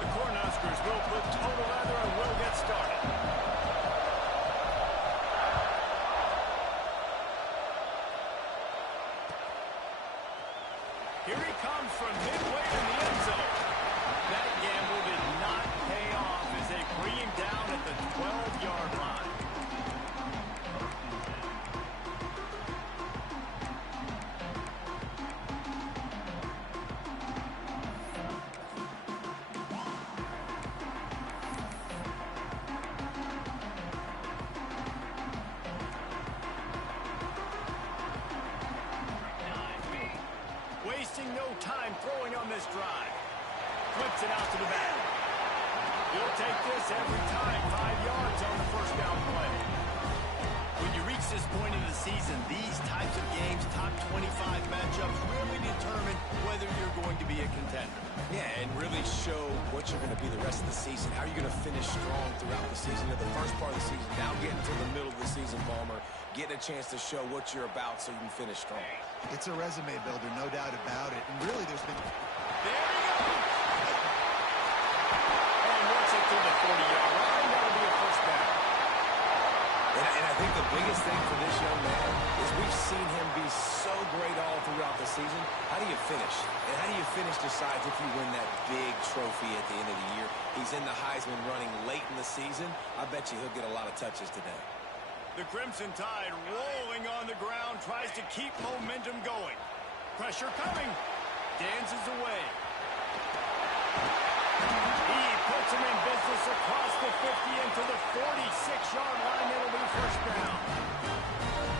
The Cornhuskers will put total leather and will get started. Here he comes from midway in the end zone. That gamble did not pay off as they bring him down at the 12-yard line. Wasting no time throwing on this drive. Flips it out to the back. He'll take this every time. 5 yards on the first down play. When you reach this point in the season, these types of games, top 25 matchups, really determine whether you're going to be a contender. Yeah, and really show what you're going to be the rest of the season. How are you going to finish strong throughout the season? At the first part of the season, now getting to the middle of the season, Palmer, getting a chance to show what you're about so you can finish strong. It's a resume builder, no doubt about it. And really, there's been... There he goes! And once it to the 40-yard line, that'll be a first down. And I think the biggest thing for this young man is we've seen him be so great all throughout the season. How do you finish? And how do you finish decides if you win that big trophy at the end of the year. He's in the Heisman running late in the season. I bet you he'll get a lot of touches today. The Crimson Tide rolling on the ground, tries to keep momentum going. Pressure coming. Dances away. He puts him in business across the 50 into the 46-yard line. It'll be first down.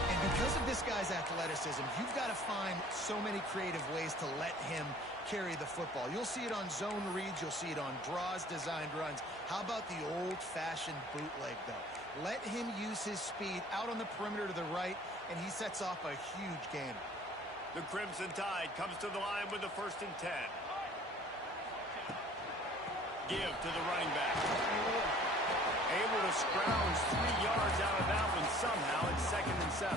And because of this guy's athleticism, you've got to find so many creative ways to let him carry the football. You'll see it on zone reads. You'll see it on draws, designed runs. How about the old-fashioned bootleg, though? Let him use his speed out on the perimeter to the right, and he sets off a huge gain. The Crimson Tide comes to the line with the 1st and 10. Give to the running back. Able to scrounge 3 yards out of that one somehow. It's 2nd and 7.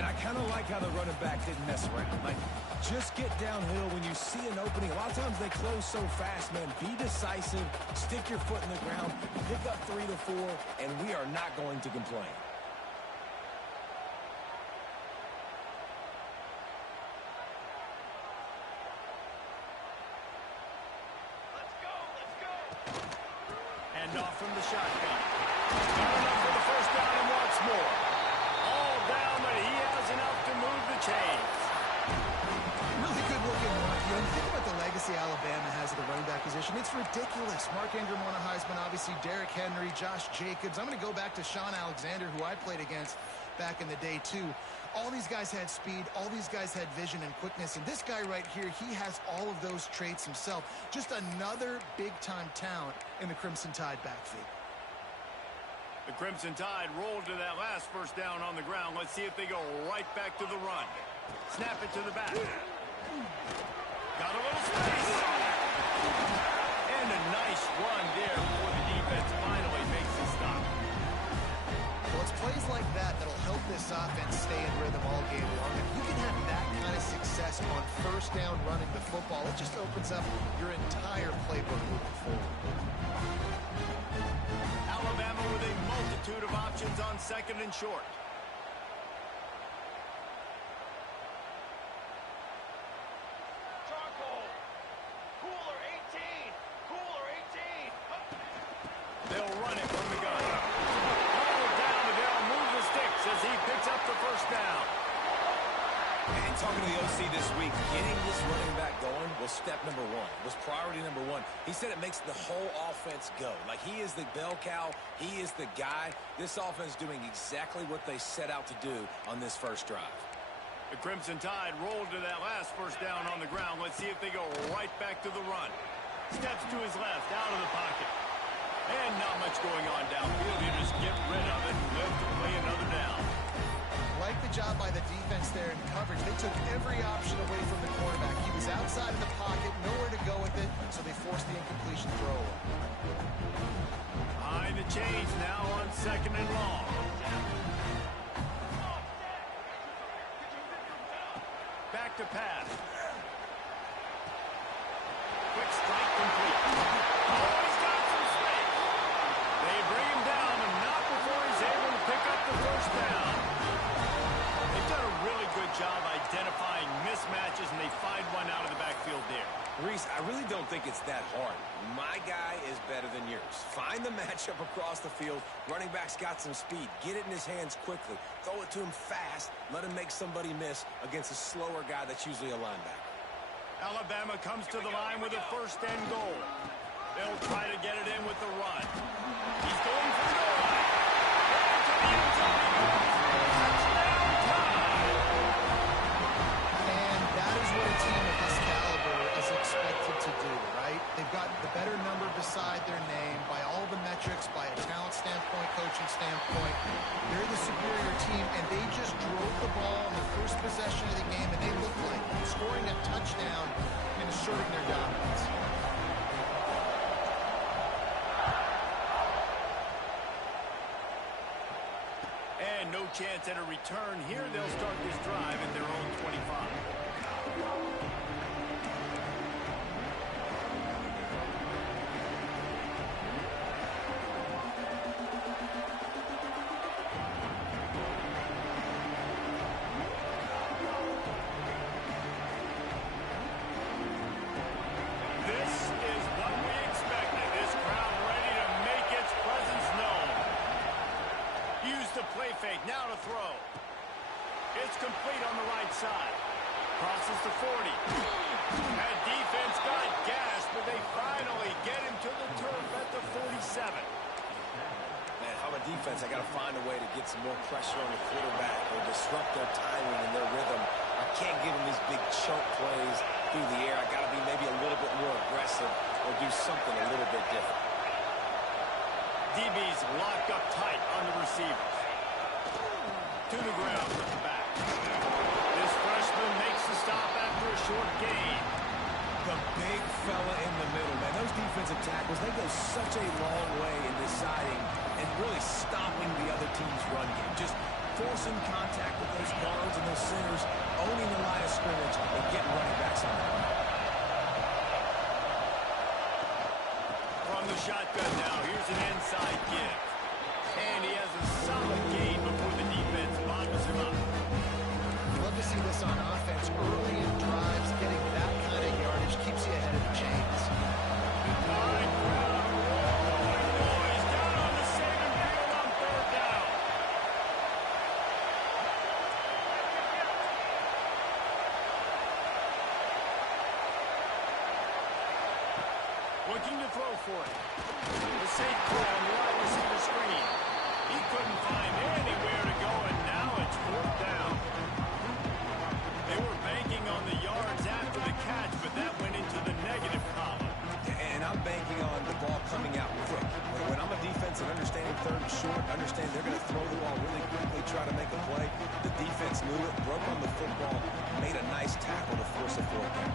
And I kind of like how the running back didn't mess around. Like, just get downhill when you see an opening. A lot of times they close so fast, man. Be decisive, stick your foot in the ground, pick up 3 to 4, and we are not going to complain. Hand off from the shotgun. Got enough for the first down and wants more. All down, but he has enough to move the chains. Really good looking run. You know, think about the legacy Alabama has at the running back position. It's ridiculous. Mark Ingram won a Heisman, obviously Derrick Henry, Josh Jacobs. I'm going to go back to Sean Alexander, who I played against back in the day, too. All these guys had speed. All these guys had vision and quickness. And this guy right here, he has all of those traits himself. Just another big-time talent in the Crimson Tide backfield. The Crimson Tide rolled to that last first down on the ground. Let's see if they go right back to the run. Snap it to the back. Got a little space. And a nice run there before the defense finally makes the stop. Well, it's plays like that that'll help this offense stay in rhythm all game long. If you can have that kind of success on first down running the football, it just opens up your entire playbook moving forward. Alabama with a multitude of options on 2nd and short. Charcoal. Cooler 18. Cooler 18. They'll run it from the gun. Ball down, and they'll move the sticks as he picks up the first down. And talking to the OC this week, getting this running back going was step number 1, was priority number 1. He said it makes the whole offense go. Like, he is the bell cow. He is the guy. This offense doing exactly what they set out to do on this first drive. The Crimson Tide rolled to that last first down on the ground. Let's see if they go right back to the run. Steps to his left, out of the pocket. And not much going on downfield. You just get rid of it and live to play another down. Like the job by the defense there in coverage. They took every option away from the quarterback. He was outside of the pocket, nowhere to go with it, so they forced the incompletion throw. Behind the chains now on 2nd and long. Back to pass. Reese, I really don't think it's that hard. My guy is better than yours. Find the matchup across the field. Running back's got some speed. Get it in his hands quickly. Throw it to him fast. Let him make somebody miss against a slower guy that's usually a linebacker. Alabama comes to the line with a first and goal. They'll try to get it in with the run. He's going for the goal line. Right to the end zone he goes. Touchdown time! And that is what a team of this caliber is expected to do, right? They've got the better number beside their name by all the metrics, by a talent standpoint, coaching standpoint. They're the superior team, and they just drove the ball on the first possession of the game, and they looked like scoring a touchdown and asserting their dominance. And no chance at a return here. They'll start this drive at their own 25. Now to throw. It's complete on the right side. Crosses the 40. That defense got gas, but they finally get him to the turf at the 47. Man, if I'm a defense, I got to find a way to get some more pressure on the quarterback or disrupt their timing and their rhythm. I can't give them these big chunk plays through the air. I got to be maybe a little bit more aggressive or do something a little bit different. DB's locked up tight on the receivers. To the ground with the back. This freshman makes the stop after a short gain. The big fella in the middle, man. Those defensive tackles, they go such a long way in deciding and really stopping the other team's run game. Just forcing contact with those guards and those centers, owning the line of scrimmage, and getting running backs on the run. From the shotgun now, here's an inside give. And he has a solid gain before the defense bottoms him up. Love to see this on offense. Early in drives, getting that kind of yardage keeps you ahead of the chains. All right, crowd, rolling noise down on the Saban field on third down. Looking to throw for it. The safe throw on the wide receiver screen. He couldn't find anywhere to go, and now it's fourth down. They were banking on the yards after the catch, but that went into the negative column. And I'm banking on the ball coming out quick. When I'm a defense and understanding third and short, understand they're going to throw the ball really quickly, try to make a play. The defense knew it, broke on the football, made a nice tackle to force a fourth down.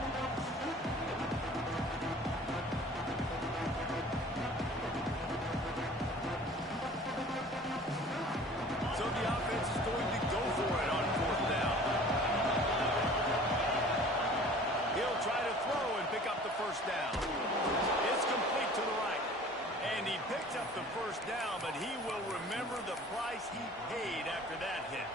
So the offense is going to go for it on fourth down. He'll try to throw and pick up the first down. It's complete to the right. And he picks up the first down, but he will remember the price he paid after that hit.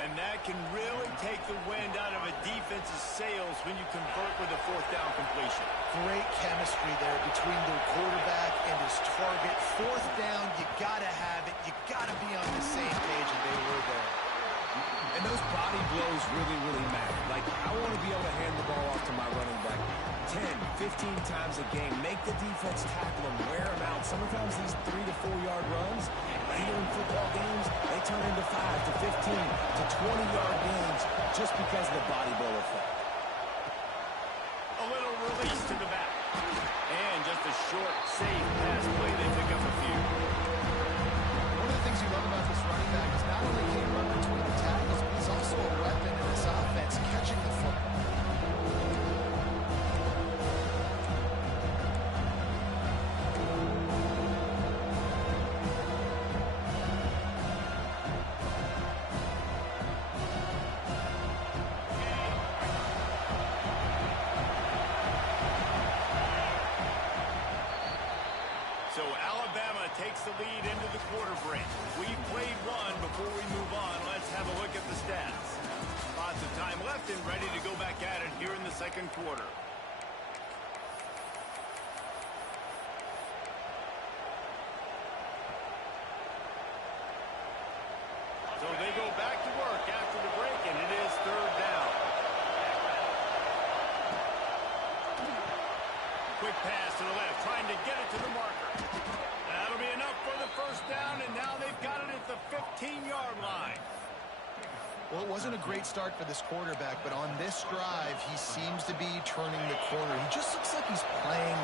And that can really take the wind out of a defense's sails when you convert with a fourth down completion. Great chemistry there between their quarterback and his target. Fourth down, you got to have it. You got to be on the same page, and they were there. And those body blows really, really matter. Like, I want to be able to hand the ball off to my running back 10, 15 times a game. Make the defense tackle them, wear them out. Sometimes these 3 to 4 yard runs, later in football games, they turn into 5 to 15 to 20-yard games just because of the body blow effect. A little release to the back. And just a short, safe pass play. They pick up a few. One of the things you love about this running back is not only can he run between the tackles, but he's also a weapon in this offense, catching the football. So Alabama takes the lead into the quarter break. We've played one. Before we move on, let's have a look at the stats. Lots of time left and ready to go back at it here in the second quarter. Quick pass to the left, trying to get it to the marker. That'll be enough for the first down, and now they've got it at the 15-yard line. Well, it wasn't a great start for this quarterback, but on this drive, he seems to be turning the corner. He just looks like he's playing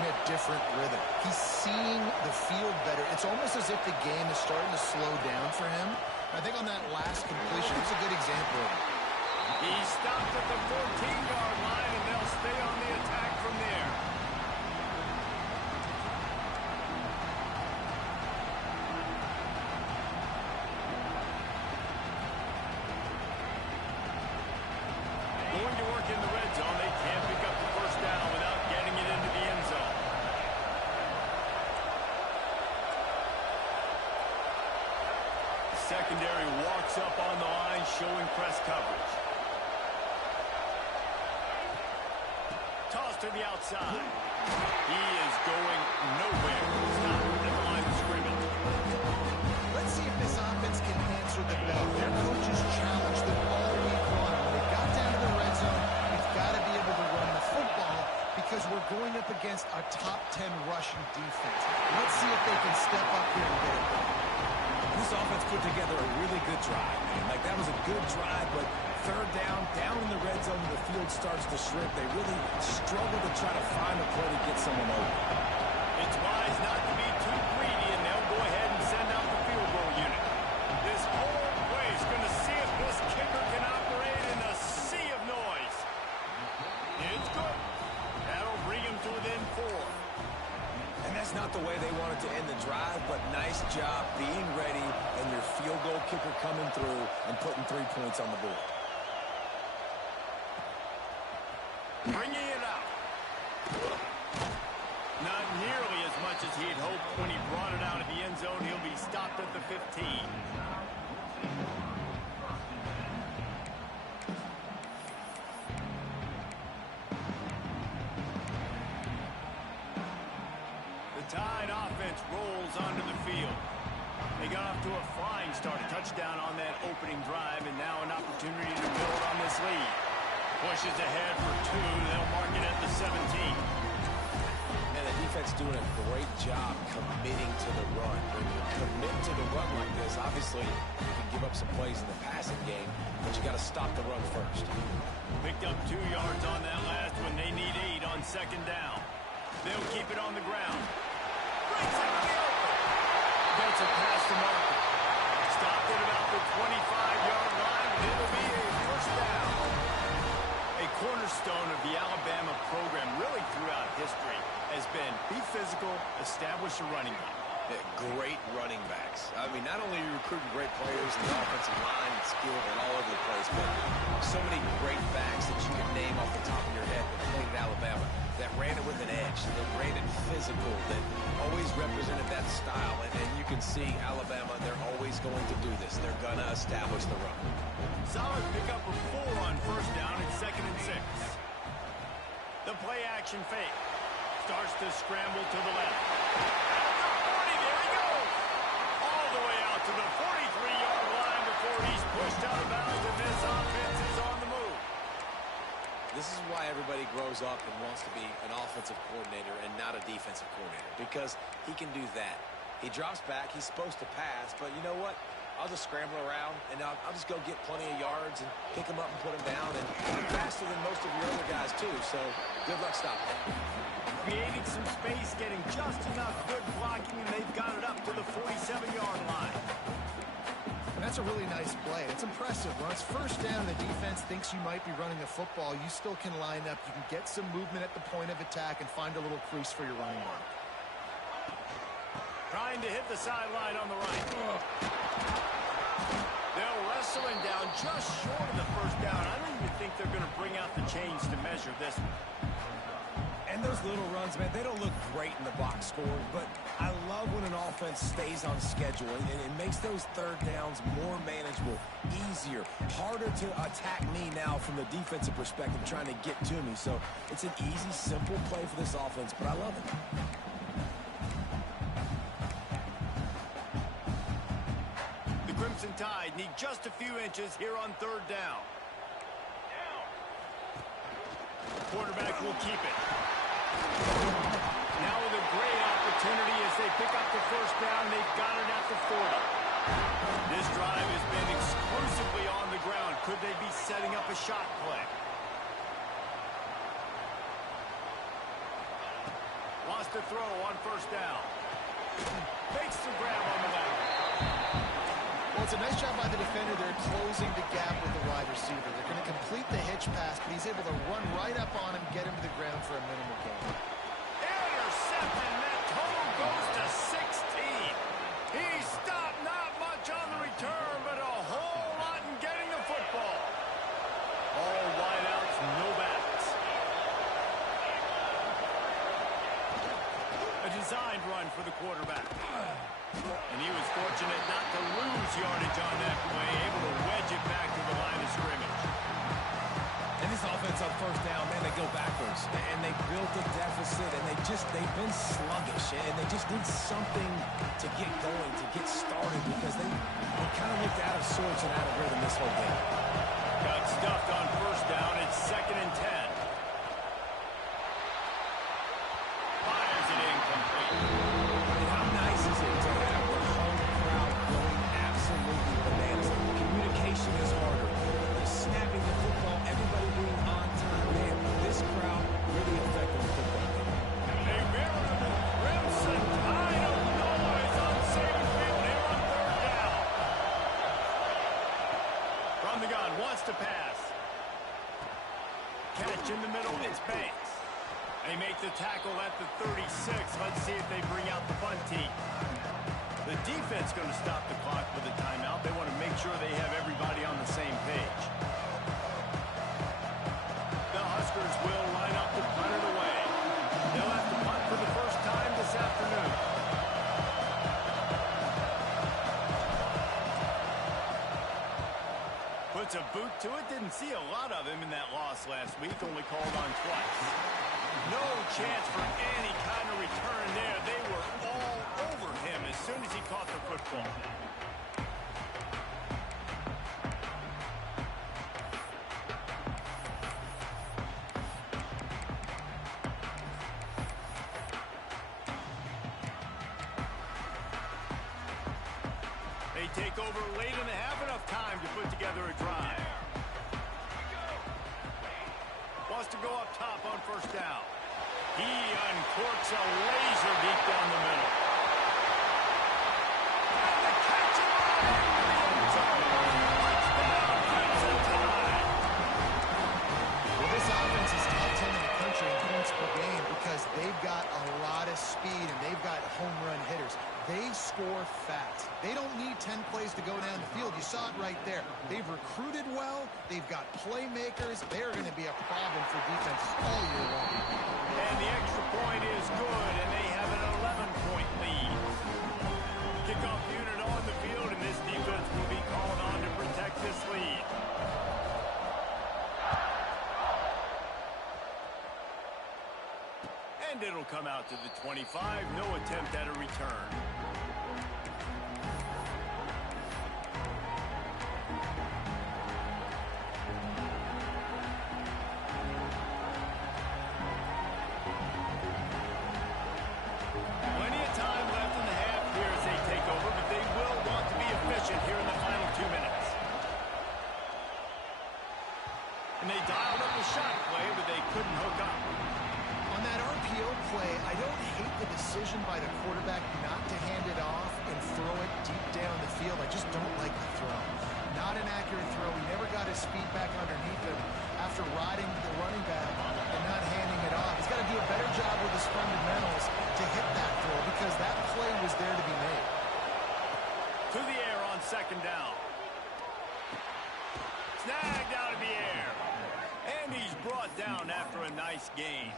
in a different rhythm. He's seeing the field better. It's almost as if the game is starting to slow down for him. I think on that last completion, it's a good example of it. He stopped at the 14-yard line, and they'll stay on the attack from there. Going to work in the red zone. They can't pick up the first down without getting it into the end zone. The secondary walks up on the line, showing press coverage. Toss to the outside. He is going nowhere. Stop at the line of scrimmage. Let's see if this offense can answer the bell. Their coaches challenged them all week long. When they got down to the red zone, we've got to be able to run the football because we're going up against a top 10 rushing defense. Let's see if they can step up here and get it done. This offense put together a really good drive, man. Like, that was a good drive, but third down in the red zone, the field starts to shrink. They really struggle to try to find a play to get someone over. It's wise not to be too greedy, and they'll go ahead and send out the field goal unit. This whole play is going to see if this kicker can operate in a sea of noise. It's good. That'll bring him to within 4. And that's not the way they wanted to end the drive, but nice job being ready and your field goal kicker coming through and putting 3 points on the board. Bringing it out. Not nearly as much as he had hoped when he brought it out of the end zone. He'll be stopped at the 15. Tide offense rolls onto the field. They got off to a flying start, a touchdown on that opening drive, and now an opportunity to build on this lead. Pushes ahead for 2. They'll mark it at the 17. And the defense doing a great job committing to the run. When you commit to the run like this, obviously you can give up some plays in the passing game, but you got to stop the run first. Picked up 2 yards on that last one. They need 8 on second down. They'll keep it on the ground. Breaks it to the open. Gets a pass to Marker. Stopped at about the 25-yard line, and it'll be a first down. A cornerstone of the Alabama program really throughout history has been be physical, establish a running game. Yeah, great running backs. I mean, not only are you recruiting great players in the offensive line and skill and all over the place, but so many great backs that you can name off the top of your head that played at Alabama, that ran it with an edge, that ran it physical, that always represented that style. And you can see Alabama, they're always going to do this. They're going to establish the run. Solid pickup of 4 on first down and 2nd and 6. The play action fake. Starts to scramble to the left. There he goes. All the way out to the 43-yard line before he's pushed out of bounds, and this offense is on the move. This is why everybody grows up and wants to be an offensive coordinator and not a defensive coordinator, because he can do that. He drops back. He's supposed to pass, but you know what? I'll just scramble around, and I'll just go get plenty of yards and pick him up and put him down. And I'm faster than most of your other guys, too, so good luck stopping him. Creating some space, getting just enough good blocking, and they've got it up to the 47-yard line. And that's a really nice play. It's impressive. When it's first down, the defense thinks you might be running the football. You still can line up. You can get some movement at the point of attack and find a little crease for your running back. Trying to hit the sideline on the right. They'll wrestle him down just short of the first down. I don't even think they're going to bring out the chains to measure this one. And those little runs, man, they don't look great in the box score, but I love when an offense stays on schedule, and it makes those third downs more manageable, easier, harder to attack me now from the defensive perspective trying to get to me. So it's an easy, simple play for this offense, but I love it. The Crimson Tide need just a few inches here on third down. Quarterback will keep it. Now with a great opportunity as they pick up the first down. They've got it at the 40. This drive has been exclusively on the ground. Could they be setting up a shot play? Wants to throw on first down. Makes the grab on the left. Well, it's a nice job by the defender. They're closing the gap with the wide receiver. They're going to complete the hitch pass, but he's able to run right up on him, get him to the ground for a minimal gain. Intercepted, and that total goes to 16. He stopped not much on the return, but a whole lot in getting the football. All wideouts, no backs. A designed run for the quarterback. And he was fortunate not to lose yardage on that play, able to wedge it back to the line of scrimmage. And this offense on first down, man, they go backwards. And they built a deficit, and they've been sluggish. And they just need something to get going, to get started, because they kind of looked out of sorts and out of rhythm this whole game. Got stuffed on first down. It's 2nd and 10. Fires it incomplete. How nice is it to have the home crowd going absolutely bananas? Communication is harder. Snapping the football, everybody being on time. Man, this crowd really affected the football game. A veritable crimson tide of noise on Saban Field here on 3rd down. From the gun, wants to pass. Catch in the middle, it's Banks. They make the tackle at the 36. Let's see if they bring out the punt team. The defense going to stop the clock with a timeout. They want to make sure they have everybody on the same page. The Huskers will line up to punt it away. They'll have to punt for the first time this afternoon. Puts a boot to it. Didn't see a lot of him in that loss last week. Only called on twice. No chance for any kind of return there. They were all over him as soon as he caught the football. They take over late in the half, enough time to put together a drive. Wants to go up top on first down. He uncorks a laser deep down the middle. And the catch and run into the end zone. Touchdown, Crimson Tide. Well, this offense is top 10 in the country in points per game because they've got a lot of speed and they've got home run hitters. They score fast. They don't need 10 plays to go down the field. You saw it right there. They've recruited well. They've got playmakers. They're going to be a problem for defenses all year long. And the extra point is good, and they have an 11-point lead. Kickoff unit on the field, and this defense will be called on to protect this lead. And it'll come out to the 25. No attempt at a return. Plenty of time left in the half here as they take over, but they will want to be efficient here in the final 2 minutes. And they dialed up a shot play, but they couldn't hook up. On that RPO play, I don't hate the decision by the quarterback not to hand it off and throw it deep down the field. I just don't like the throw. Not an accurate throw. He never got his feet back underneath him after riding the running back and not handing it off. He's got to do a better job with his fundamentals to hit that throw because that play was there to be made. To the air on 2nd down. Snagged out of the air. And he's brought down after a nice gain.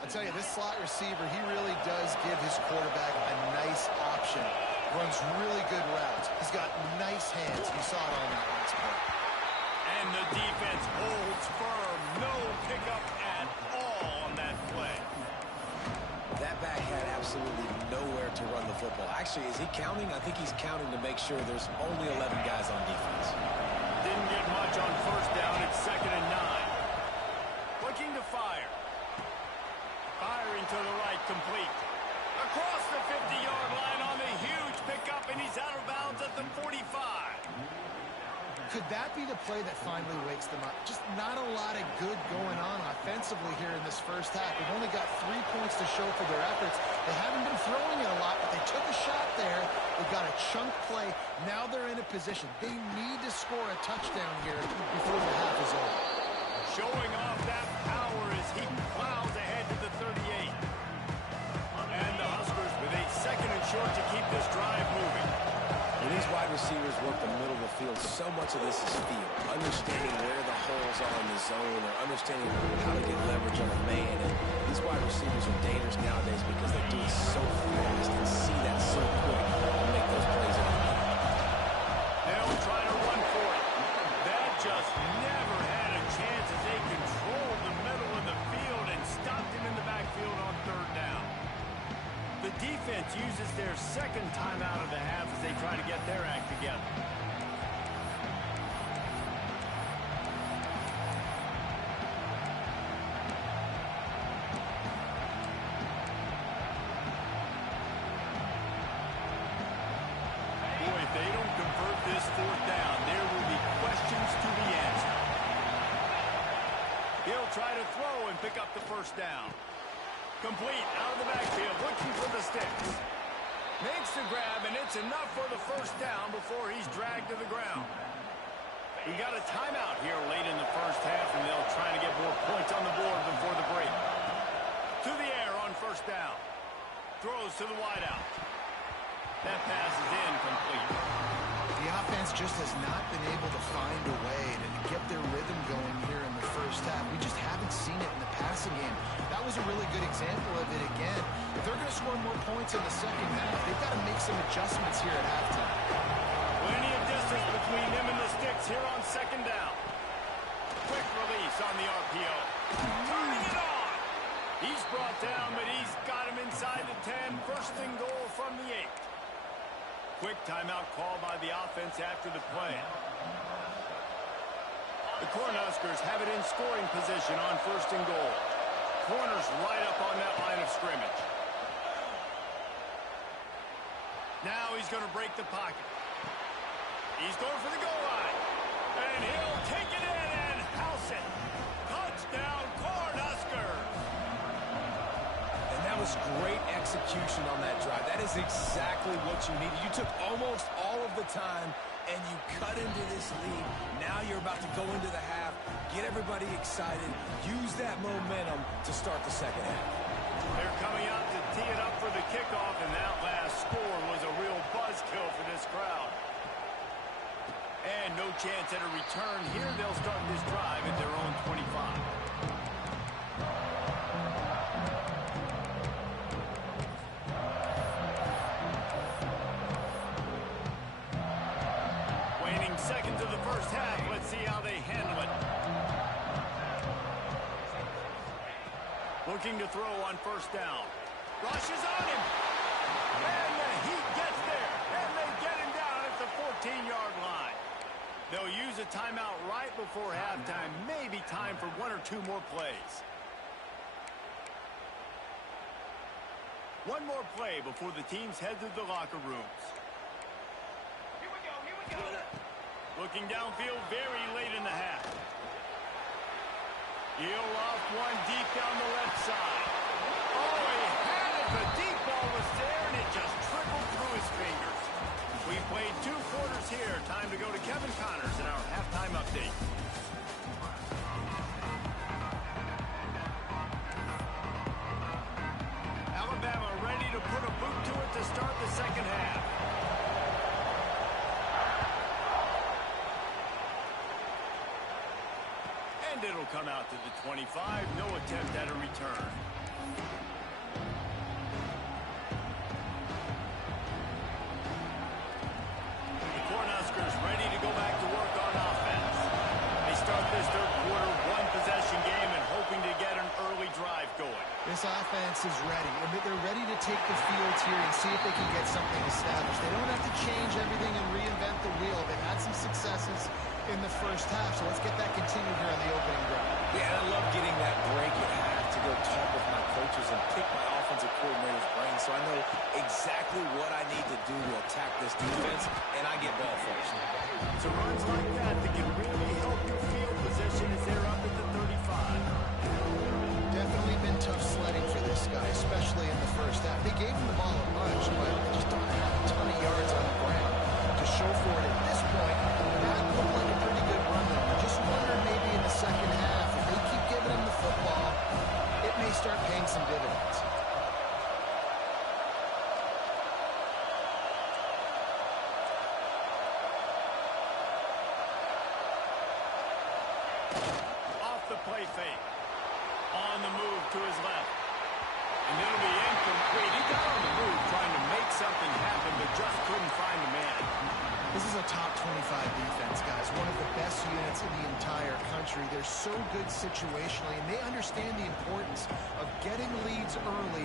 I tell you, this slot receiver, he really does give his quarterback a nice option. Runs really good routes. He's got nice hands. You saw it on that last play. And the defense holds firm. No pickup at all on that play. That back had absolutely nowhere to run the football. Actually, is he counting? I think he's counting to make sure there's only 11 guys on defense. Didn't get much on first down. It's 2nd and 9. Looking to fire. a play that finally wakes them up. Just not a lot of good going on offensively here in this first half. They've only got 3 points to show for their efforts. They haven't been throwing it a lot, but they took a shot there. They got a chunk play. Now they're in a position. They need to score a touchdown here before the half is over. Showing off that power as he plows ahead to the 38. And the Huskers with a 2nd and short to keep this drive moving. When these wide receivers work the middle of the field, so much of this is feel. Understanding where the holes are in the zone or understanding how to get leverage on a man. And these wide receivers are dangerous nowadays because they do it so fast and see that so quick and make those plays every game. They'll try to run for it. That just never had a chance as they controlled the middle of the field and stopped him in the backfield on 3rd down. The defense uses their 2nd timeout of the half as they try to get their act together. Boy, if they don't convert this 4th down, there will be questions to be answered. He'll try to throw and pick up the 1st down. Complete out of the backfield, looking for the sticks. Makes the grab, and it's enough for the 1st down before he's dragged to the ground. We got a timeout here late in the 1st half, and they'll try to get more points on the board before the break. To the air on 1st down. Throws to the wideout. That pass is incomplete. The offense just has not been able to find a way to get their rhythm going here in the 1st half. We just haven't seen it in the passing game. That was a really good example of it again. If they're going to score more points in the 2nd half, they've got to make some adjustments here at halftime. Plenty of distance between him and the sticks here on 2nd down. Quick release on the RPO. Turning it on. He's brought down, but he's got him inside the 10. 1st and goal from the 8. Quick timeout call by the offense after the play. The Cornhuskers have it in scoring position on 1st and goal. Corners right up on that line of scrimmage. Now he's going to break the pocket. He's going for the goal line. And he'll take it in and house it. Touchdown, Cornhuskers. And that was great execution on that drive. That is exactly what you needed. You took almost all of the time, and you cut into this lead. Now you're about to go into the half, get everybody excited, use that momentum to start the 2nd half. They're coming out to tee it up for the kickoff, and that last score was a real buzzkill for this crowd. And no chance at a return here. They'll start this drive at their own 25. Waning seconds of the 1st half. Let's see how they handle it. Looking to throw on 1st down. Rushes on him. And the Heat gets there. And they get him down at the 14-yard line. They'll use a timeout right before halftime. Maybe time for 1 or 2 more plays. One more play before the teams head to the locker rooms. Here we go, here we go. Looking downfield very late in the half. He'll off one deep down the left side. Oh, he had it. The deep ball was there, and it just trickled through his fingers. We played 2 quarters here. Time to go to Kevin Connors in our halftime update. Alabama ready to put a boot to it to start the 2nd half. And it'll come out to the 25. No attempt at a return. The Cornhuskers ready to go back to work on offense. They start this 3rd quarter 1-possession game and hoping to get an early drive going. This offense is ready. They're ready to take the field here and see if they can get something established. They don't have to change everything and reinvent the wheel. They've had some successes in the 1st half, so let's get that continued here on the opening drive. Yeah, and I love getting that break at half to go talk with my coaches and pick my offensive coordinator's brain so I know exactly what I need to do to attack this defense, and I get ball first. It's runs like that that can really fake. On the move to his left. And it'll be incomplete. He got on the move trying to make something happen, but just couldn't find the man. This is a top 25 defense, guys. One of the best units in the entire country. They're so good situationally, and they understand the importance of getting leads early,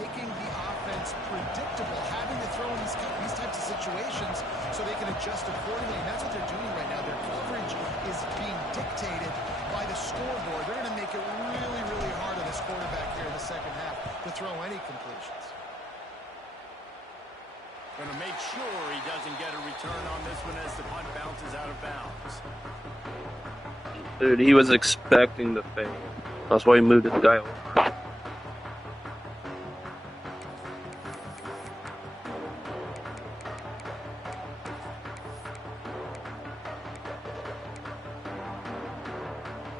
making the offense predictable, having to throw in these types of situations so they can adjust accordingly. And that's what they're doing right now. Their coverage is being dictated by the scoreboard. They're going to make it really, really hard on this quarterback here in the second half to throw any completions. Going to make sure he doesn't get a return on this one as the punt bounces out of bounds. Dude, he was expecting the fake. That's why he moved his guy over.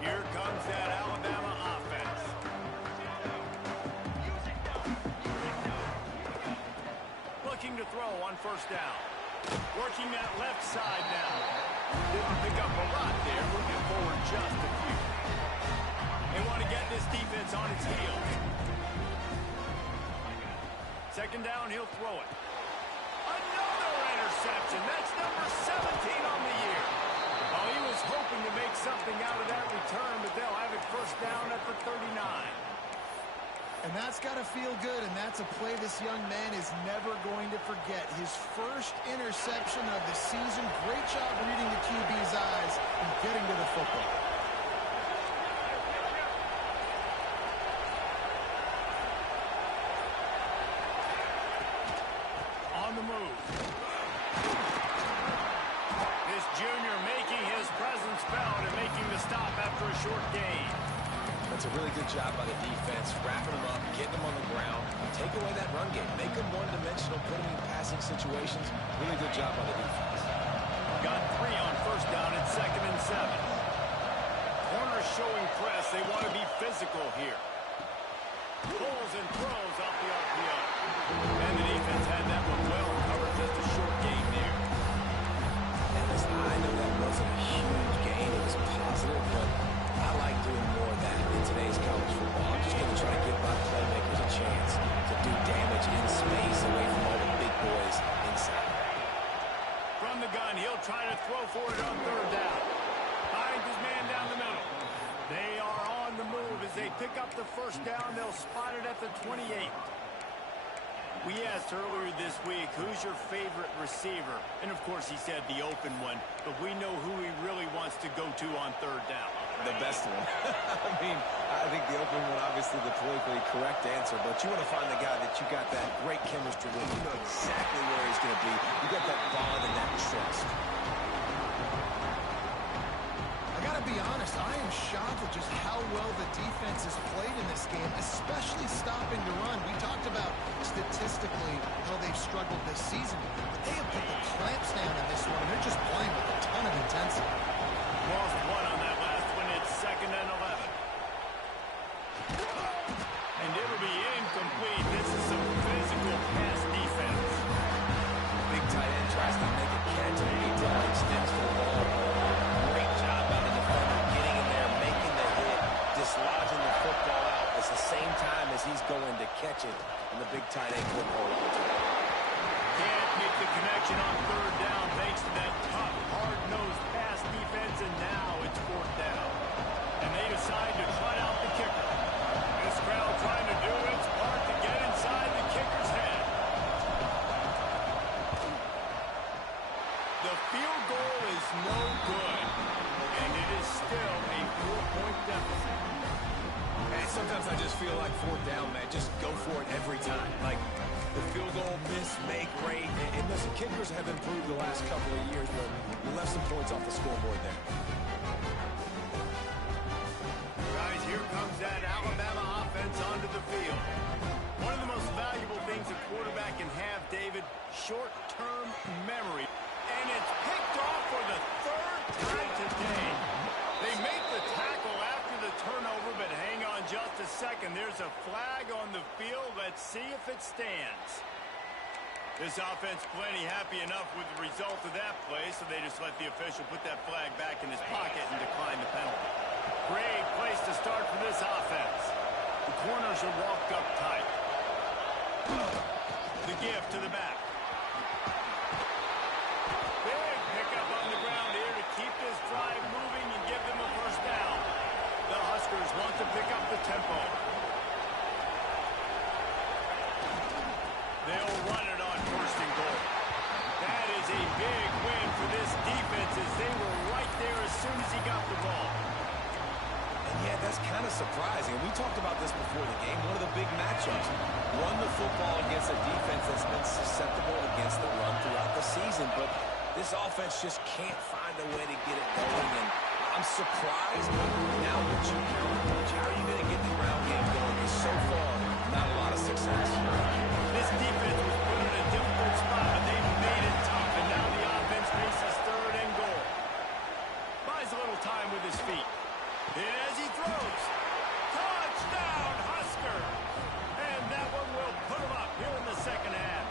Here comes that Alabama offense. Looking to throw on first down. Working that left side now. Didn't pick up a lot there. Moving forward just a few. They want to get this defense on its heels. Second down, he'll throw it. Another interception. That's number 17 on the year. Oh, he was hoping to make something out of that return, but they'll have it first down at the 39. And that's got to feel good, and that's a play this young man is never going to forget. His first interception of the season. Great job reading the QB's eyes and getting to the football. On the move. This junior making his presence felt and making the stop after a short gain. That's a really good job by the defense, wrapping them up, getting them on the ground, take away that run game, make them one-dimensional, put them in passing situations. Really good job by the defense. Got 3 on first down at 2nd and 7. Corners showing press. They want to be physical here. Pulls and throws off the RPO. And the defense had that one well covered. Just a short gain there. And listen, I know that wasn't a huge gain. It was positive, but I like doing more of that in today's college football. I'm just going to try to give my playmakers a chance to do damage in space away from all the big boys inside. From the gun, he'll try to throw for it on third down. Finds his man down the middle. They are on the move as they pick up the first down. They'll spot it at the 28. We asked earlier this week, who's your favorite receiver? And, of course, he said the open one. But we know who he really wants to go to on third down. The best one. I mean, I think the open one, obviously the politically correct answer, but you want to find the guy that you got that great chemistry with. You know exactly where he's going to be. You got that bond and that trust. I got to be honest, I am shocked at just how well the defense has played in this game, especially stopping the run. We talked about statistically how they've struggled this season, but they have put the clamps down in this one, and they're just playing with a ton of intensity. Lost 1 on that last one. It's 2nd and 11. And it'll be incomplete. This is some physical pass defense. Big tight end tries to make a catch and he extends for the ball. Great job by the defender getting in there, making the hit, dislodging the football out at the same time as he's going to catch it, and the big tight end couldn't hold on to it. Can't make the connection on third down thanks to that tough, hard-nosed pass defense, and now it's 4th down. And they decide to trot out the kicker. This crowd trying to do its part to get inside the kicker's head. The field goal is no good, and it is still a 4-point deficit. And sometimes I just feel like 4th down, man, just go for it every time. Like, the field goal, miss, make, rate. And listen, kickers have improved the last couple of years, but we left some points off the scoreboard there. Guys, here comes that Alabama offense onto the field. One of the most valuable things a quarterback can have, David, short-term memory. And it's picked off for the 3rd time today. They make the tackle after the turnover, but hang on just a second. There's a flag on the field. Let's see if it stands. This offense plenty happy enough with the result of that play, so they just let the official put that flag back in his pocket and decline the penalty. Great place to start for this offense. The corners are walked up tight. The give to the back. Big pickup on the ground here to keep this drive moving and give them a first down. The Huskers want to pick up the tempo. They'll run it on first and goal. That is a big win for this defense as they were right there as soon as he got the ball. And yeah, that's kind of surprising. We talked about this before the game. One of the big matchups. Run the football against a defense that's been susceptible against the run throughout the season. But this offense just can't find a way to get it going. And I'm surprised, but now that you count, how are you going to get the ground game going? Because so far, not a lot of success. This defense was put in a difficult spot, but they've made it tough. And now the offense faces third and goal. Buys a little time with his feet. And as he throws, touchdown, Husker! And that one will put him up here in the second half.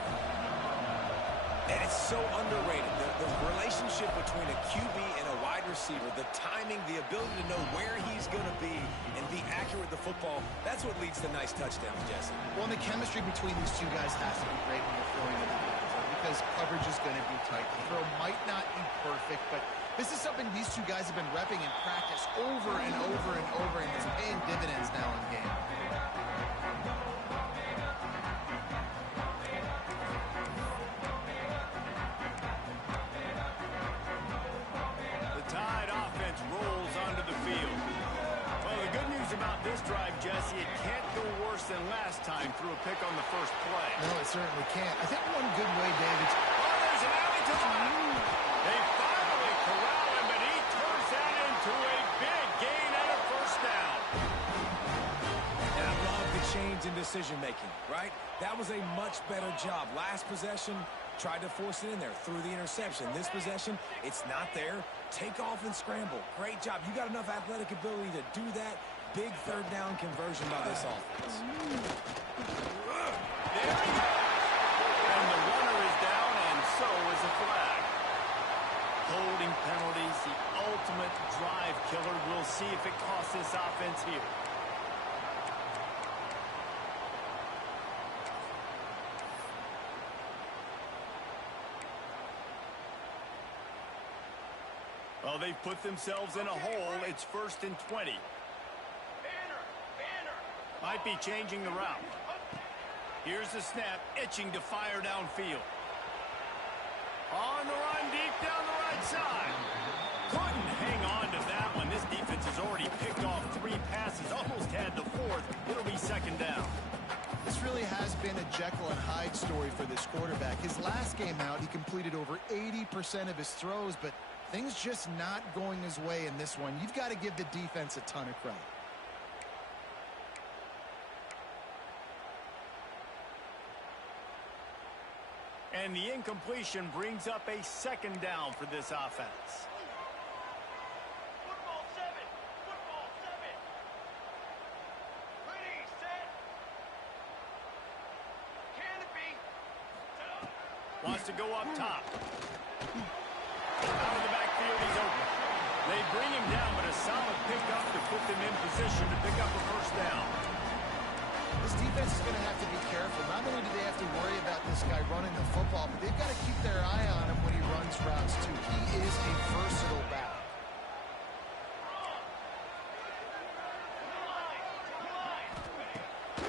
And it's so underrated. The relationship between a QB and a wide receiver, the timing, the ability to know where he's going to be and be accurate with the football, that's what leads to nice touchdowns, Jesse. Well, and the chemistry between these two guys has to be great when they're throwing in the end because coverage is going to be tight. The throw might not be perfect, but this is something these two guys have been repping in practice over and over and over, and it's paying dividends now in game. The Tide offense rolls onto the field. Well, the good news about this drive, Jesse, it can't go worse than last time through a pick on the first play. No, it certainly can't. I think one good way, David. Oh, there's an alley to the right. They finally corral him, but he turns that into a big gain and a first down. And I love the change in decision-making, right? That was a much better job. Last possession, tried to force it in there through the interception. This possession, it's not there. Take off and scramble. Great job. You got enough athletic ability to do that. Big third down conversion by this offense. There he goes. And the runner is down, and so is a flag. Holding penalties, the ultimate drive killer. We'll see if it costs this offense here. Well, they've put themselves in a hole. It's 1st and 20. Might be changing the route. Here's the snap, itching to fire downfield. On the run, deep down the right side. Couldn't hang on to that one. This defense has already picked off 3 passes, almost had the 4th. It'll be second down. This really has been a Jekyll and Hyde story for this quarterback. His last game out, he completed over 80% of his throws, but things just not going his way in this one. You've got to give the defense a ton of credit. And the incompletion brings up a second down for this offense. Football 7. Football 7. Ready, set. Canopy. Wants to go up top. Out of the backfield, he's open. They bring him down, but a solid pickup to put them in position to pick up a first down. This defense is going to have to be careful. Not only do they have to worry about this guy running the football, but they've got to keep their eye on him when he runs routes, too. He is a versatile back.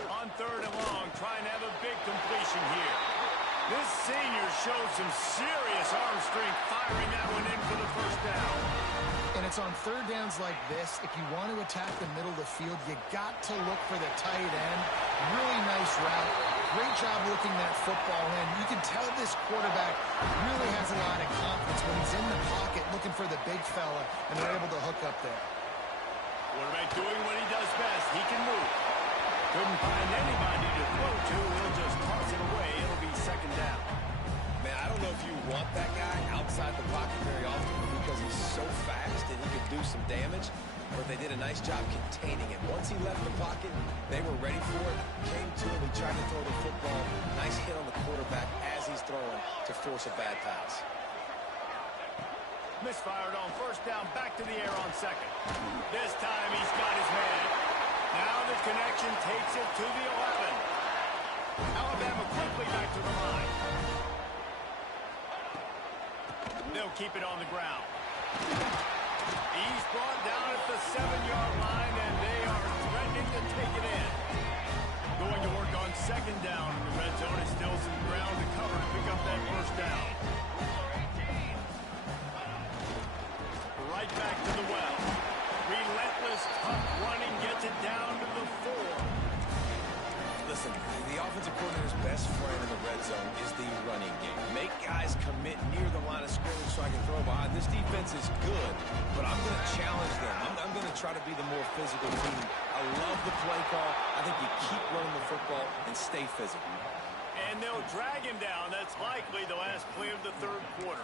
On 3rd and long, trying to have a big completion here. This senior shows some serious arm strength, firing that one in for the first down. And it's on 3rd downs like this, if you want to attack the middle of the field, you got to look for the tight end. Really nice route. Great job looking that football in. You can tell this quarterback really has a lot of confidence when he's in the pocket looking for the big fella, and they're able to hook up there. Quarterback doing what he does best. He can move. Couldn't find anybody to throw to. He'll just toss it away. It'll be second down. Man, I don't know if you want that guy outside the pocket very often because he's so fast and he can do some damage, but they did a nice job containing him. Once he left the pocket, they were ready for it, came to him, he tried to throw the football. Nice hit on the quarterback as he's throwing to force a bad pass. Misfired on first down, back to the air on second. This time he's got his man. Now the connection takes it to the 11. Alabama quickly back to the line. They'll keep it on the ground. He's brought down at the 7-yard line, and they are threatening to take it in. Going to work on second down in the red zone. Is still some ground to cover to pick up that first down. Right back to the well. Relentless, tough running gets it down to the 4. Listen, the offensive coordinator's best friend in the red zone is the running game. Make guys commit near the line of scrimmage so I can throw behind. This defense is good, but I'm going to challenge them. I'm going to try to be the more physical team. I love the play call. I think you keep running the football and stay physical. And they'll drag him down. That's likely the last play of the third quarter.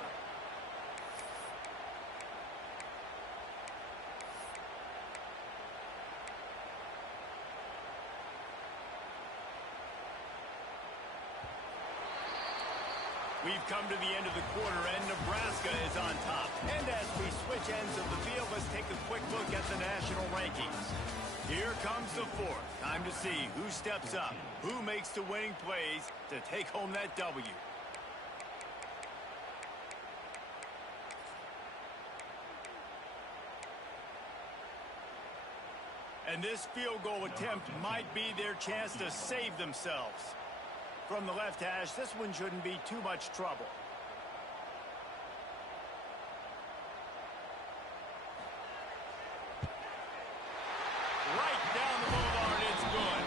We've come to the end of the quarter, and Nebraska is on top. And as we switch ends of the field, let's take a quick look at the national rankings. Here comes the fourth. Time to see who steps up, who makes the winning plays to take home that W. And this field goal attempt might be their chance to save themselves. From the left hash, this one shouldn't be too much trouble. Right down the boulevard, it's good.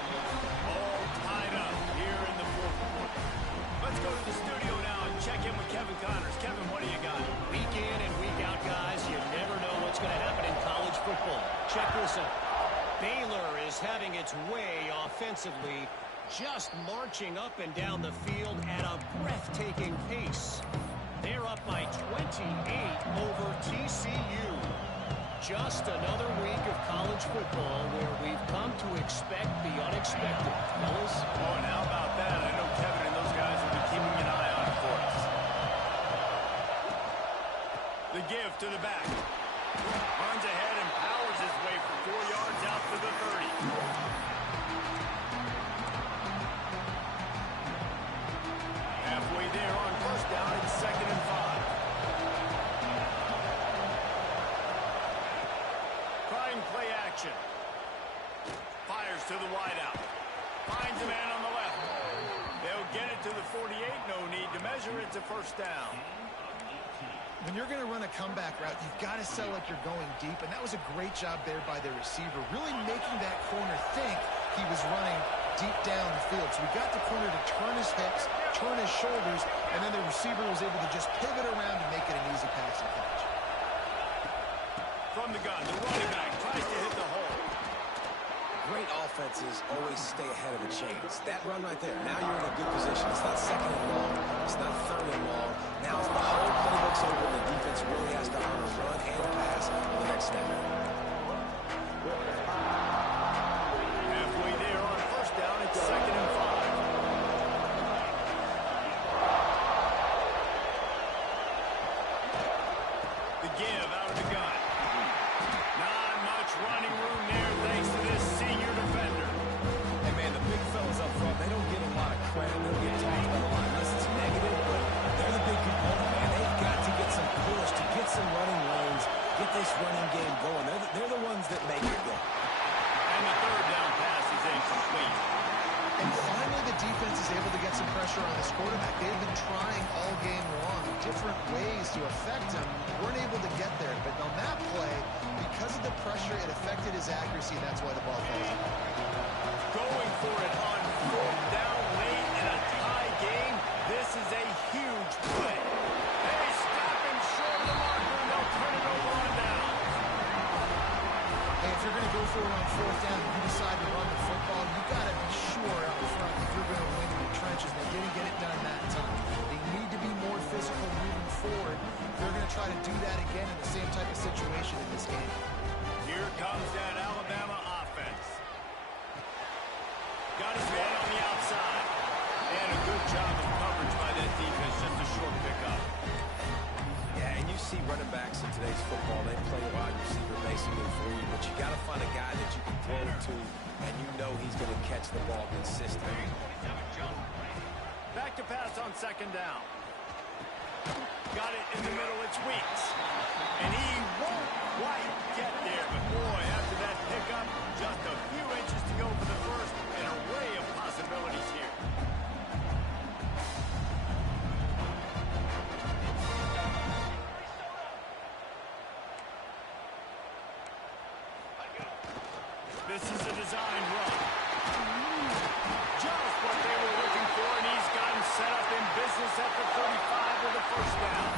All tied up here in the fourth quarter. Let's go to the studio now and check in with Kevin Connors. Kevin, what do you got? Week in and week out, guys, you never know what's going to happen in college football. Check this out. Baylor is having its way offensively, just marching up and down the field at a breathtaking pace. They're up by 28 over TCU. Just another week of college football where we've come to expect the unexpected. Fellas? Oh, and how about that? I know Kevin and those guys will be keeping an eye on it for us. The give to the back. Runs ahead and powers his way for 4 yards out to the 30. Halfway there on first down, it's 2nd and 5. Trying play action. Fires to the wideout. Finds a man on the left. They'll get it to the 48. No need to measure. It's a first down. When you're going to run a comeback route, you've got to sell like you're going deep, and that was a great job there by the receiver, really making that corner think he was running deep down the field. So we got the corner to turn his hips, turn his shoulders, and then the receiver was able to just pivot around and make it an easy pass and catch. From the gun, the running back tries to hit the hole. Great offenses always stay ahead of the chains. That run right there, now you're in a good position. It's not 2nd and long. It's not 3rd and long. Now it's the whole playbook's over. The defense really has to honor run and pass on the next snap. Halfway there on first down, it's 2nd and 5. The give out of the gun. Not much running room there thanks to this senior defender. Hey, man, the big fellas up front, they don't get a lot of credit. They don't get talked about a lot unless it's negative, but they're the big component, man. They've got to get some push, to get some running lanes, get this running game going. They're the ones that make it go. And the third down pass is incomplete. And finally, the defense is able to get some pressure on this quarterback. They've been trying all game long, different ways to affect him. Weren't able to get there, but on that play, because of the pressure, it affected his accuracy, and that's why the ball falls out. Going for it on 4th down late in a tie game. This is a huge play. They stop him short of the marker, and they'll turn it over on down. Hey, if you're going to go for it on 4th down and you decide to run the football, you got to be sure out front that you're going to win in the trenches. They didn't get it done that time. They need to be more physical moving forward. They're going to try to do that again in the same type of situation in this game. Here comes that Alabama offense. Got his man on the outside. And a good job of coverage by that defense. Just a short pickup. Yeah, and you you see running backs in today's football, they play wide receiver basically for you, but you got to find a guy that you can throw to, and you know he's going to catch the ball consistently. Back to pass on second down. Got it in the middle, it's Weeks. And he won't quite get there, but boy, after that pickup, just a few inches to go for the first, an array of possibilities here. This is a design run. Just what they were looking for, and he's got him set up in business at the 35 with a first down.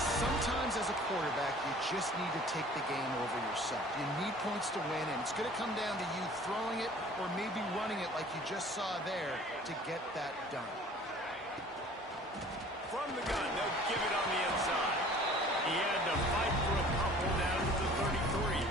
Sometimes as a quarterback, you just need to take the game over yourself. You need points to win, and it's going to come down to you throwing it or maybe running it like you just saw there to get that done. From the gun, they'll give it on the inside. He had to fight for a couple down to the 33.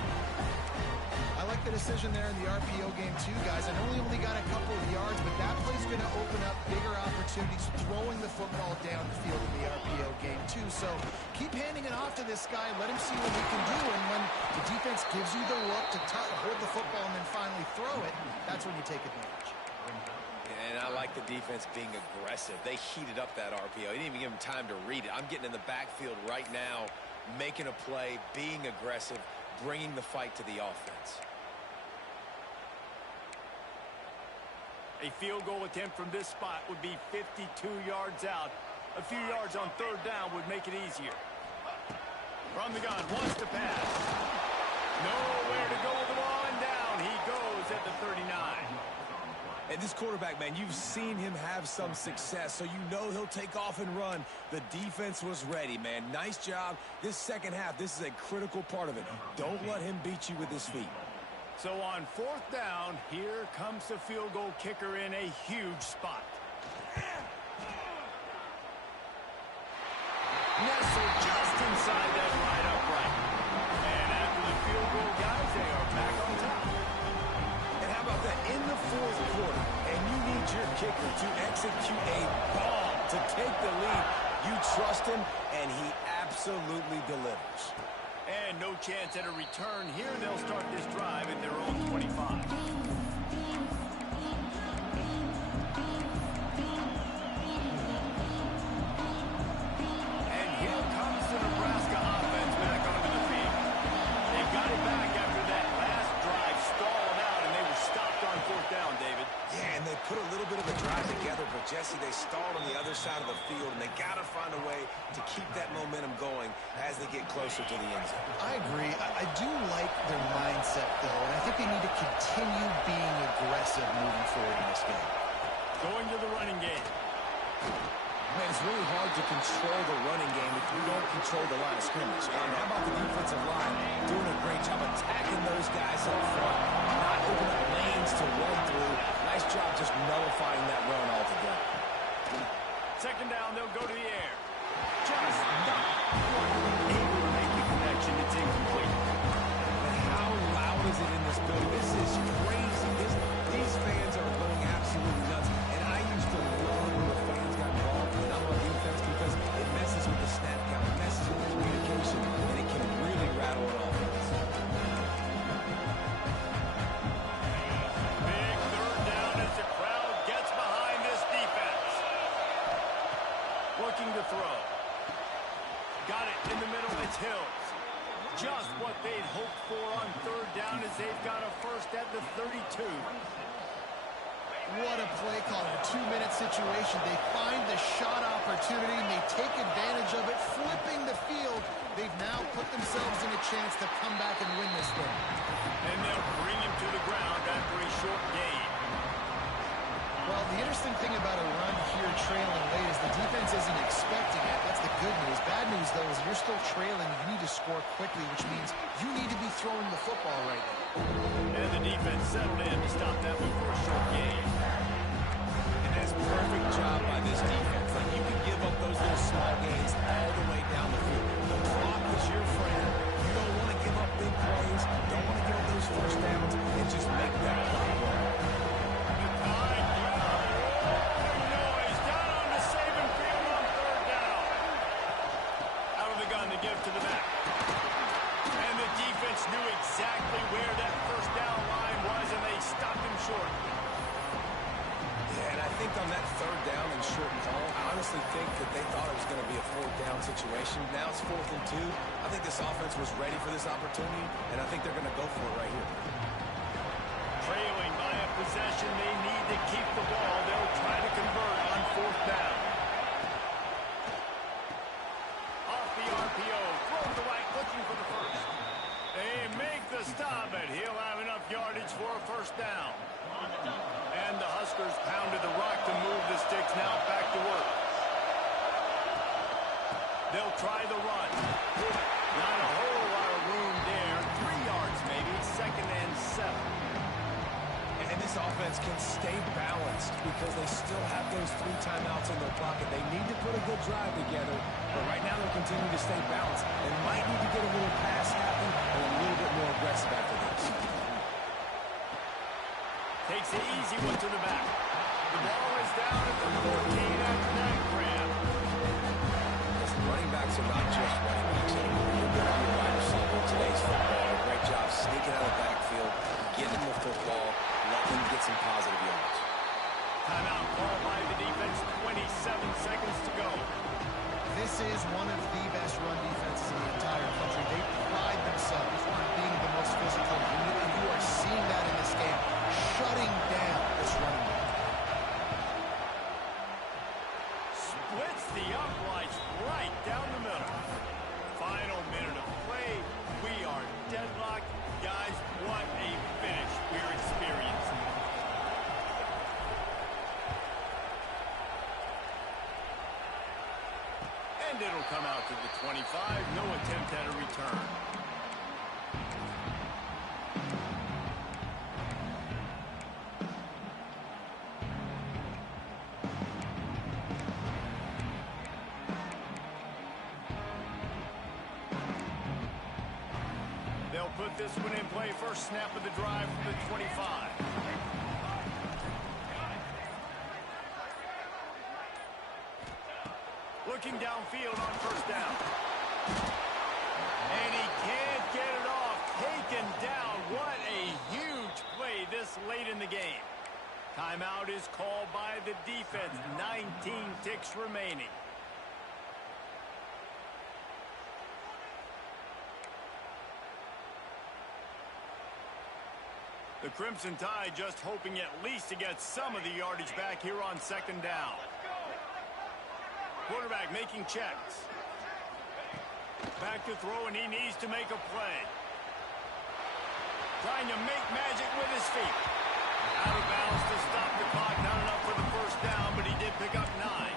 I like the decision there in the RPO game too, guys. I know he only got a couple of yards, but that play's going to open up bigger opportunities throwing the football down the field in the RPO game too. So keep handing it off to this guy. Let him see what he can do. And when the defense gives you the look to hold the football and then finally throw it, that's when you take advantage. And I like the defense being aggressive. They heated up that RPO. He didn't even give him time to read it. I'm getting in the backfield right now, making a play, being aggressive, bringing the fight to the offense. A field goal attempt from this spot would be 52 yards out. A few yards on third down would make it easier. From the gun, wants to pass. Nowhere to go with the ball, and down he goes at the 39. And this quarterback, man, you've seen him have some success, so you know he'll take off and run. The defense was ready, man. Nice job. This second half, this is a critical part of it. Don't let him beat you with his feet. So on fourth down, here comes the field goal kicker in a huge spot. Nestled just inside that right upright. And after the field goal, guys, they are back on top. And how about that? In the fourth quarter, and you need your kicker to execute a bomb to take the lead. You trust him, and he absolutely delivers. And no chance at a return here. They'll start this drive at their own 25. And here comes the Nebraska offense back onto the field. They've got it back after that last drive stalled out, and they were stopped on fourth down, David. Yeah, and they put a little bit of a drive together, but Jesse, they stalled on the other side of the field, and they got to find a way to keep that momentum going as they get closer to the end zone. I agree. I do like their mindset, though, and I think they need to continue being aggressive moving forward in this game. Going to the running game. Man, it's really hard to control the running game if you don't control the line of scrimmage. And how about the defensive line doing a great job attacking those guys up front, not opening up lanes to run through. Nice job just nullifying that run altogether. Second down, they'll go to the air. Just not able to make the connection. It's incomplete. And how loud is it in this building? This is crazy. These fans are going absolutely nuts. And I used to love when the fans got involved in our defense because it messes with the snap count, it messes with the communication, and it can really rattle an offense. Big third down as the crowd gets behind this defense. Looking to throw. Got it in the middle. It's Hills. Just what they'd hoped for on third down as they've got a first at the 32. What a play call. A 2-minute situation. They find the shot opportunity, and they take advantage of it, flipping the field. They've now put themselves in a chance to come back and win this thing. And they'll bring him to the ground after a short gain. Well, the interesting thing about a run here trailing late is the defense isn't expecting it. That's the good news. Bad news, though, is you're still trailing. You need to score quickly, which means you need to be throwing the football right now. And the defense settled in to stop that one for a short gain. And that's a perfect job by this defense. Like, you can give up those little small gains all the way down the field. The clock is your friend. You don't want to give up big plays. Don't want to give up those first downs, and just make that clock work. Noise down on the saving field on third down. Out think that they thought it was going to be a fourth down situation. Now it's 4th and 2. I think this offense was ready for this opportunity, and I think they're going to go for it right here. Trailing by a possession, they need to keep the ball. They'll try to convert on 4th down. Off the RPO, throw to the right, looking for the first. They make the stop, but he'll have enough yardage for a 1st down. And the Huskers pounded the rock to move the sticks. Now back to work. They'll try the run. Not a whole lot of room there. 3 yards maybe. 2nd and 7. And this offense can stay balanced because they still have those 3 timeouts in their pocket. They need to put a good drive together, but right now they're continuing to stay balanced. They might need to get a little pass happen and a little bit more aggressive after this. Takes the easy one to the back. The ball is down at the 14 after that grab. Listen, running backs are not just running backs anymore. You're going to be a wide receiver in today's football. A great job sneaking out of the backfield, getting them the football, letting them get some positive yards. Timeout called by the defense. 27 seconds to go. This is one of the best run defenses in the entire country. They pride themselves on being the most physical unit, and you are seeing that in this game, shutting down this running back. Splits the uprights right down the middle. Final minute of play. We are deadlocked. Guys, what a finish we're experiencing. And it'll come out to the 25. No attempt at a return. They'll put this one in play. First snap of the drive from the 25. Looking downfield on 1st down. And he can't get it off. Taken down. What a huge play this late in the game. Timeout is called by the defense. 19 ticks remaining. The Crimson Tide just hoping at least to get some of the yardage back here on 2nd down. Quarterback making checks. Back to throw, and he needs to make a play. Trying to make magic with his feet. Out of bounds to stop the clock. Not enough for the 1st down, but he did pick up 9.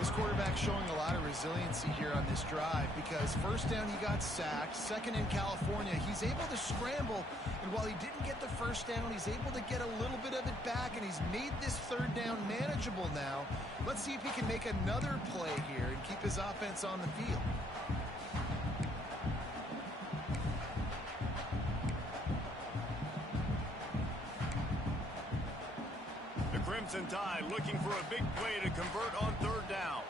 This quarterback showing a lot of resiliency here on this drive because 1st down he got sacked, 2nd in California. He's able to scramble, and while he didn't get the 1st down, he's able to get a little bit of it back, and he's made this 3rd down manageable now. Let's see if he can make another play here and keep his offense on the field. Crimson Tide looking for a big play to convert on 3rd down.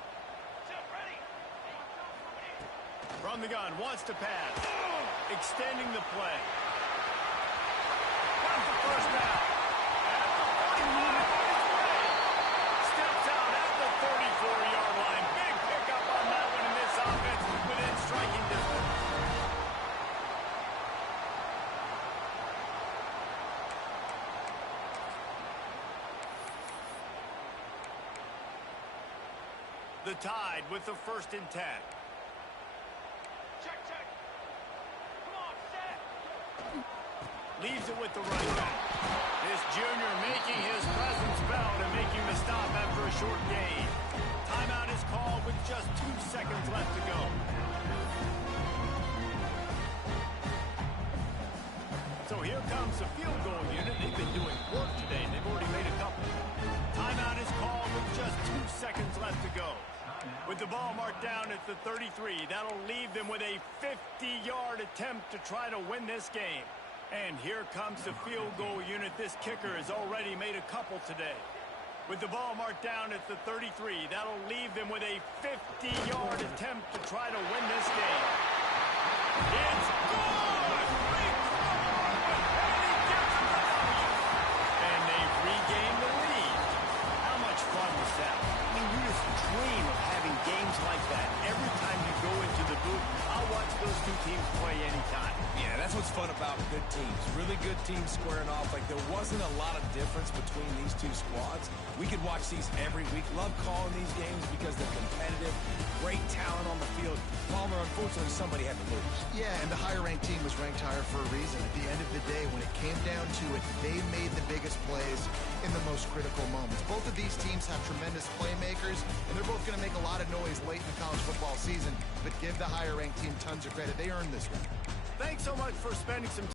From the gun, wants to pass. Extending the play. Comes the 1st down. At the 45 on his way. Steps out at the 34-yard line. Big pickup on that one, and this offense within striking distance. The Tide with the 1st and 10. Check, check. Come on, set. Leaves it with the right back. This junior making his presence felt and making the stop after a short gain. Timeout is called with just 2 seconds left to go. So here comes the field goal unit. They've been doing work today. They've already made a couple. Timeout is called with just 2 seconds left to go. With the ball marked down at the 33, that'll leave them with a 50-yard attempt to try to win this game. And here comes the field goal unit. This kicker has already made a couple today. With the ball marked down at the 33, that'll leave them with a 50-yard attempt to try to win this game. It's good! Big throw! And he gets the W! And they've regained the lead. How much fun was that? I mean, you just teams, really good teams squaring off. Like, there wasn't a lot of difference between these two squads. We could watch these every week. Love calling these games because they're competitive, great talent on the field. Palmer, unfortunately, somebody had to lose. Yeah, and the higher-ranked team was ranked higher for a reason. At the end of the day, when it came down to it, they made the biggest plays in the most critical moments. Both of these teams have tremendous playmakers, and they're both going to make a lot of noise late in the college football season, but give the higher-ranked team tons of credit. They earned this one. Thanks so much for spending some time.